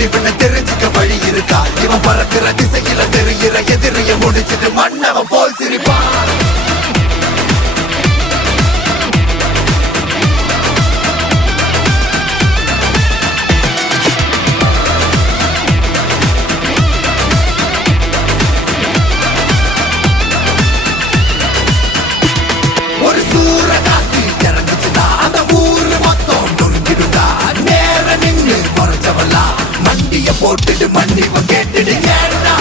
முடிவுன்னு தெரிஞ்சுக்க வழி இருக்கா? இவன் பறக்கிற திசையில தெரிகிற எதிரிய முடிச்சிட்டு மன்னவன் போல் சிரிப்பான். ஒரு சூரகாத்தி இறங்குச்சுடா, அந்த ஊரு மொத்தம் நொறுங்கிடுடா. நேர நின்னு மறைச்சவல்லா மண்டிய போட்டுட்டு மன்னிப்பு கேட்டுடு. ஏன்னா